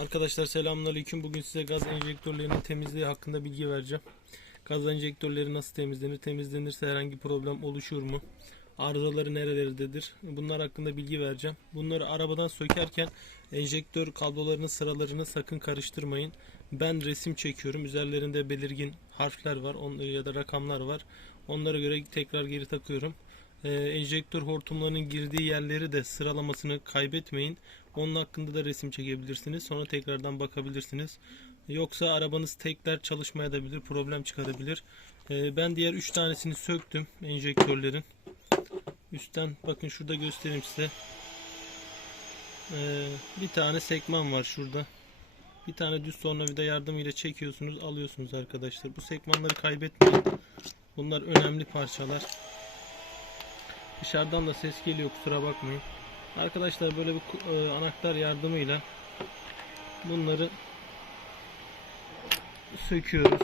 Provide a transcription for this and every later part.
Arkadaşlar selamünaleyküm. Bugün size gaz enjektörlerinin temizliği hakkında bilgi vereceğim. Gaz enjektörleri nasıl temizlenir? Temizlenirse herhangi problem oluşur mu? Arızaları nerelerdedir? Bunlar hakkında bilgi vereceğim. Bunları arabadan sökerken enjektör kablolarının sıralarını sakın karıştırmayın. Ben resim çekiyorum. Üzerlerinde belirgin harfler var ya da rakamlar var. Onlara göre tekrar geri takıyorum. Ee, enjektör hortumlarının girdiği yerleri de sıralamasını kaybetmeyin. Onun hakkında da resim çekebilirsiniz. Sonra tekrardan bakabilirsiniz. Yoksa arabanız tekrar çalışmayabilir, problem çıkarabilir. Ee, ben diğer 3 tanesini söktüm enjektörlerin. Üstten bakın şurada göstereyim size. Ee, bir tane sekman var şurada. Bir tane düz tornavida yardımıyla çekiyorsunuz, alıyorsunuz arkadaşlar. Bu sekmanları kaybetmeyin. Bunlar önemli parçalar. Dışarıdan da ses geliyor kusura bakmayın. Arkadaşlar böyle bir e, anahtar yardımıyla bunları söküyoruz.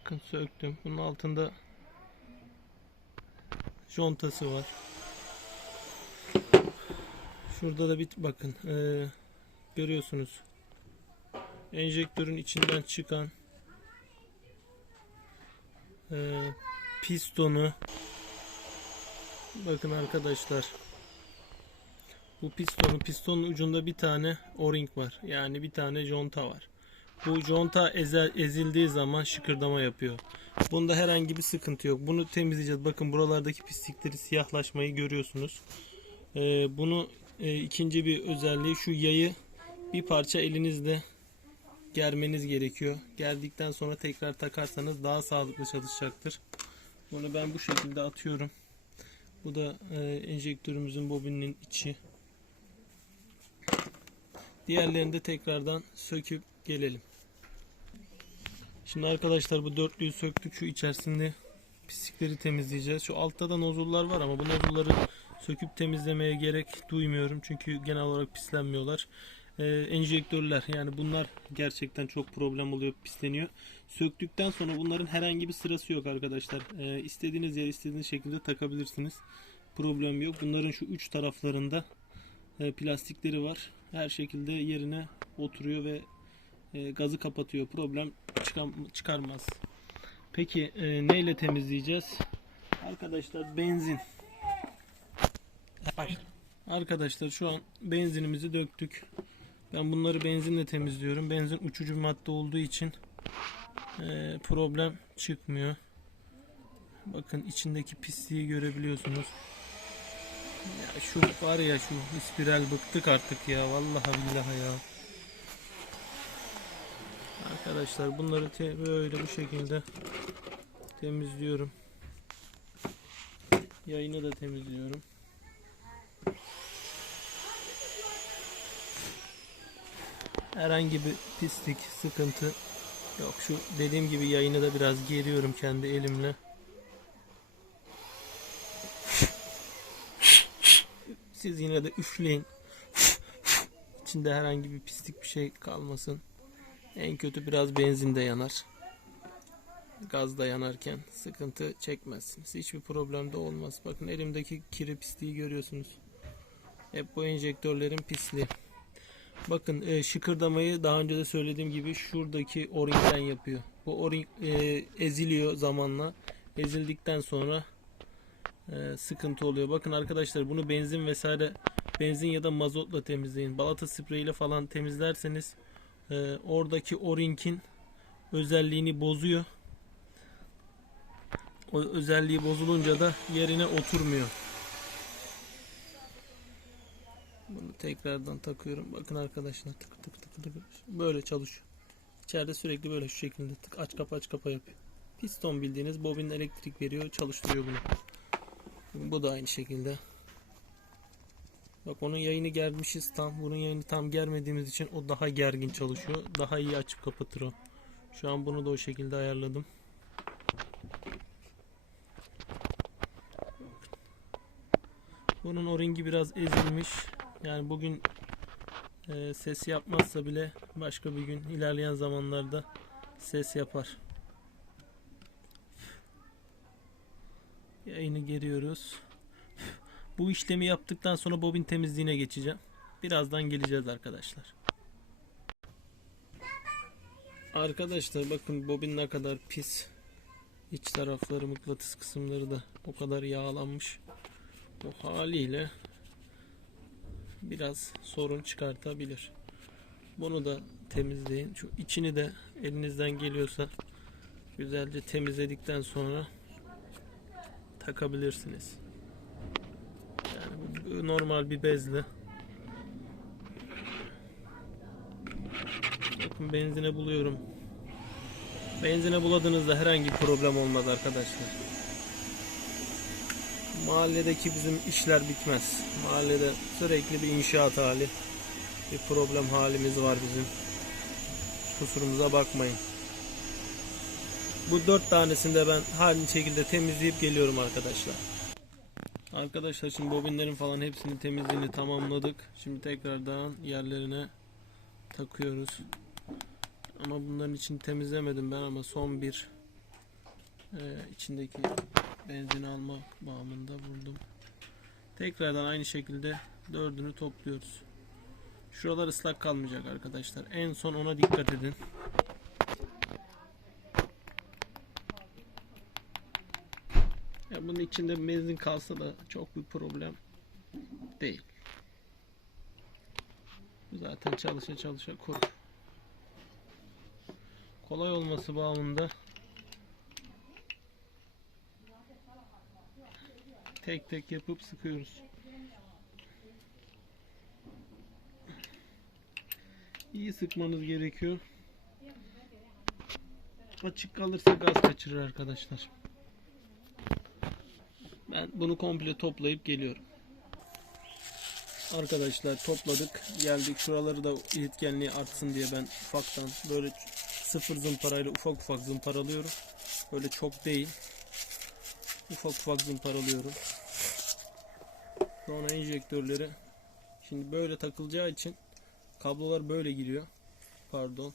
Bakın söktüm. Bunun altında jontası var. Şurada da bir bakın e, görüyorsunuz enjektörün içinden çıkan e, pistonu. Bakın arkadaşlar. Bu pistonu pistonun ucunda bir tane o-ring var. Yani bir tane conta var. Bu conta ezel, ezildiği zaman şıkırdama yapıyor. Bunda herhangi bir sıkıntı yok. Bunu temizleyeceğiz. Bakın buralardaki pislikleri siyahlaşmayı görüyorsunuz. E, bunu e, ikinci bir özelliği şu yayı bir parça elinizle germeniz gerekiyor. Gerdikten sonra tekrar takarsanız daha sağlıklı çalışacaktır. Bunu ben bu şekilde atıyorum. Bu da e, enjektörümüzün bobininin içi. Diğerlerini de tekrardan söküp gelelim. Şimdi arkadaşlar bu dörtlüyü söktük. Şu içerisinde pislikleri temizleyeceğiz. Şu altta da nozullar var ama bu nozulları söküp temizlemeye gerek duymuyorum. Çünkü genel olarak pislenmiyorlar e, enjektörler yani bunlar gerçekten çok problem oluyor pisleniyor. Söktükten sonra bunların herhangi bir sırası yok arkadaşlar. E, istediğiniz yer istediğiniz şekilde takabilirsiniz. Problem yok. Bunların şu uç taraflarında e, plastikleri var. Her şekilde yerine oturuyor ve e, gazı kapatıyor. Problem çıkam- çıkarmaz. Peki e, neyle temizleyeceğiz? Arkadaşlar benzin. Arkadaşlar şu an benzinimizi döktük. Ben bunları benzinle temizliyorum. Benzin uçucu bir madde olduğu için e, problem çıkmıyor. Bakın içindeki pisliği görebiliyorsunuz. Ya şu var ya şu spiral bıktık artık ya. Vallahi billahi ya. Arkadaşlar bunları böyle bu şekilde temizliyorum. Yayını da temizliyorum. Herhangi bir pislik, sıkıntı yok. Şu dediğim gibi yayını da biraz geriyorum kendi elimle. Siz yine de üfleyin. İçinde herhangi bir pislik bir şey kalmasın. En kötü biraz benzin de yanar. Gaz da yanarken sıkıntı çekmezsiniz. Hiçbir problem de olmaz. Bakın elimdeki kiri pisliği görüyorsunuz. Hep bu enjektörlerin pisliği. Bakın e, şıkırdamayı daha önce de söylediğim gibi şuradaki o-ringden yapıyor. Bu o-ring e, eziliyor zamanla. Ezildikten sonra e, sıkıntı oluyor. Bakın arkadaşlar bunu benzin vesaire benzin ya da mazotla temizleyin. Balata spreyiyle falan temizlerseniz e, oradaki o-ringin özelliğini bozuyor. O özelliği bozulunca da yerine oturmuyor. Bunu tekrardan takıyorum. Bakın arkadaşlar tık tık tık tık böyle çalışıyor. İçeride sürekli böyle şu şekilde tık aç kapa aç kapa yapıyor. Piston bildiğiniz bobin elektrik veriyor, çalıştırıyor bunu. Bu da aynı şekilde. Bak onun yayını germişiz tam. Bunun yayını tam germediğimiz için o daha gergin çalışıyor. Daha iyi açıp kapatır o. Şu an bunu da o şekilde ayarladım. Bunun o ringi biraz ezilmiş. Yani bugün e, ses yapmazsa bile başka bir gün ilerleyen zamanlarda ses yapar. Yayını geriyoruz. Bu işlemi yaptıktan sonra bobin temizliğine geçeceğim. Birazdan geleceğiz arkadaşlar. Arkadaşlar bakın bobin ne kadar pis. İç tarafları mıknatıs kısımları da o kadar yağlanmış. Bu haliyle biraz sorun çıkartabilir. Bunu da temizleyin. Şu içini de elinizden geliyorsa güzelce temizledikten sonra takabilirsiniz. Yani normal bir bezle. Bakın benzine buluyorum. Benzine buladığınızda herhangi bir problem olmaz arkadaşlar. Mahalledeki bizim işler bitmez. Mahallede sürekli bir inşaat hali. Bir problem halimiz var bizim. Kusurumuza bakmayın. Bu dört tanesini de ben aynı şekilde temizleyip geliyorum arkadaşlar. Arkadaşlar şimdi bobinlerin falan hepsini temizliğini tamamladık. Şimdi tekrardan yerlerine takıyoruz. Ama bunların için temizlemedim ben ama son bir e, içindeki benzin alma bağımında vurdum. Tekrardan aynı şekilde dördünü topluyoruz. Şuralar ıslak kalmayacak arkadaşlar. En son ona dikkat edin. Ya bunun içinde benzin kalsa da çok bir problem değil. Zaten çalışa çalışa kurur. Kolay olması bağımında tek tek yapıp sıkıyoruz. İyi sıkmanız gerekiyor. Açık kalırsa gaz kaçırır arkadaşlar. Ben bunu komple toplayıp geliyorum. Arkadaşlar topladık. Geldik. Şuraları da iletkenliği artsın diye ben ufaktan böyle sıfır zımparayla ufak ufak zımparalıyorum. Böyle çok değil. Ufak ufak zımparalıyorum. Sonra enjektörleri şimdi böyle takılacağı için kablolar böyle giriyor. Pardon.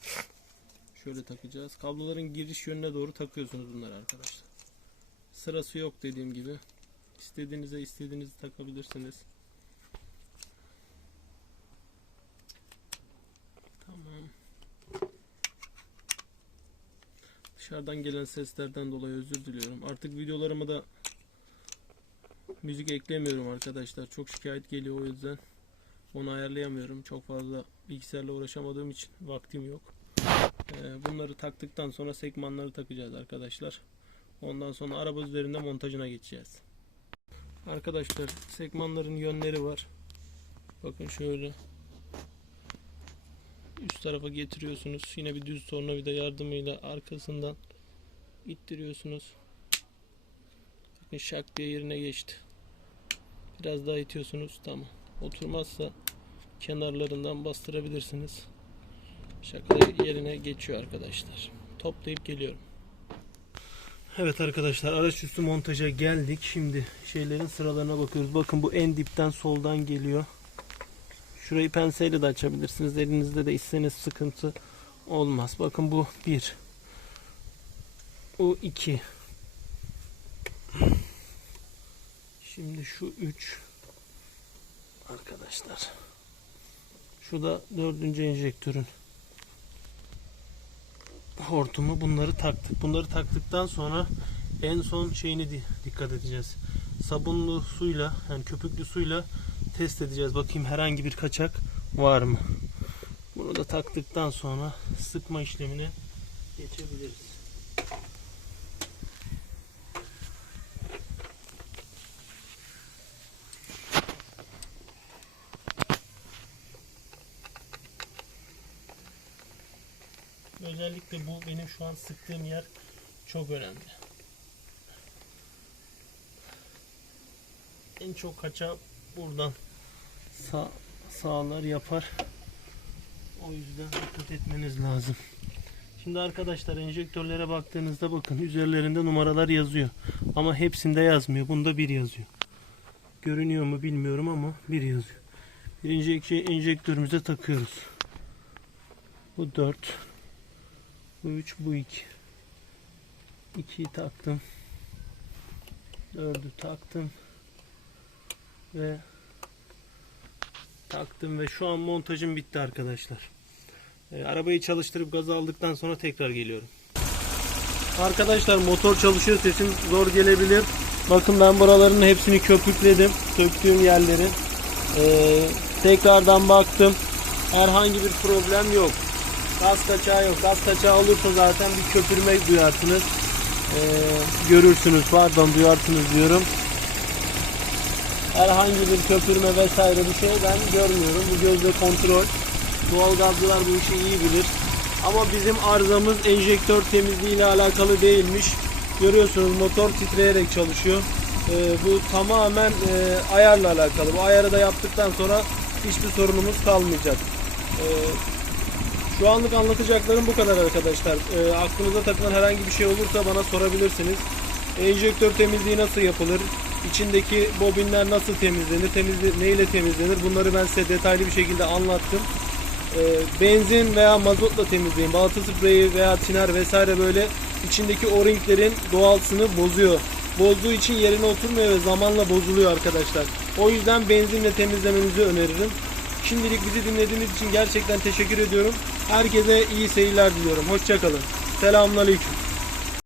Şöyle takacağız. Kabloların giriş yönüne doğru takıyorsunuz bunları arkadaşlar. Sırası yok dediğim gibi. İstediğinize istediğinizi takabilirsiniz. Tamam. Dışarıdan gelen seslerden dolayı özür diliyorum. Artık videolarıma da müzik eklemiyorum arkadaşlar. Çok şikayet geliyor o yüzden. Onu ayarlayamıyorum. Çok fazla bilgisayarla uğraşamadığım için vaktim yok. Ee, bunları taktıktan sonra sekmanları takacağız arkadaşlar. Ondan sonra araba üzerinde montajına geçeceğiz. Arkadaşlar sekmanların yönleri var. Bakın şöyle. Üst tarafa getiriyorsunuz. Yine bir düz tornavida yardımıyla arkasından ittiriyorsunuz. Bakın şak diye yerine geçti. Biraz daha itiyorsunuz. Tamam. Oturmazsa kenarlarından bastırabilirsiniz. Şaka yerine geçiyor arkadaşlar. Toplayıp geliyorum. Evet arkadaşlar araçüstü montaja geldik. Şimdi şeylerin sıralarına bakıyoruz. Bakın bu en dipten soldan geliyor. Şurayı penseyle de açabilirsiniz. Elinizde de isteniz sıkıntı olmaz. Bakın bu 1. Bu 2. Şimdi şu 3. Arkadaşlar. Şu da dördüncü enjektörün hortumu. Bunları taktık. Bunları taktıktan sonra en son şeyini di- dikkat edeceğiz. Sabunlu suyla yani köpüklü suyla test edeceğiz. Bakayım herhangi bir kaçak var mı? Bunu da taktıktan sonra sıkma işlemine geçebiliriz. Özellikle bu benim şu an sıktığım yer çok önemli. En çok kaçağı buradan sağ, sağlar yapar. O yüzden dikkat etmeniz lazım. Şimdi arkadaşlar enjektörlere baktığınızda bakın üzerlerinde numaralar yazıyor. Ama hepsinde yazmıyor. Bunda bir yazıyor. Görünüyor mu bilmiyorum ama bir yazıyor. Birinci enjektörümüze takıyoruz. Bu 4. Bu 3, bu 2. 2'yi taktım. Dördü taktım. Ve taktım ve şu an montajım bitti arkadaşlar. E, arabayı çalıştırıp gaz aldıktan sonra tekrar geliyorum. Arkadaşlar motor çalışıyor sesim zor gelebilir. Bakın ben buraların hepsini köpükledim. Söktüğüm yerleri. Ee, tekrardan baktım. Herhangi bir problem yok. Gaz kaçağı yok. Gaz kaçağı olursa zaten bir köpürme duyarsınız. Ee, görürsünüz pardon duyarsınız diyorum. Herhangi bir köpürme vesaire bir şey ben görmüyorum. Bu gözle kontrol. Doğal gazcılar bu işi iyi bilir. Ama bizim arızamız enjektör temizliği ile alakalı değilmiş. Görüyorsunuz motor titreyerek çalışıyor. Ee, bu tamamen e, ayarla alakalı. Bu ayarı da yaptıktan sonra hiçbir sorunumuz kalmayacak. Ee, şu anlık anlatacaklarım bu kadar arkadaşlar. Ee, aklınıza takılan herhangi bir şey olursa bana sorabilirsiniz. Enjektör temizliği nasıl yapılır? İçindeki bobinler nasıl temizlenir? Temizle, neyle temizlenir? Bunları ben size detaylı bir şekilde anlattım. Ee, benzin veya mazotla temizleyin. Balata spreyi veya tiner vesaire böyle içindeki o-ringlerin doğalsını bozuyor. Bozduğu için yerine oturmuyor ve zamanla bozuluyor arkadaşlar. O yüzden benzinle temizlemenizi öneririm. Şimdilik bizi dinlediğiniz için gerçekten teşekkür ediyorum. Herkese iyi seyirler diliyorum. Hoşçakalın. Selamünaleyküm.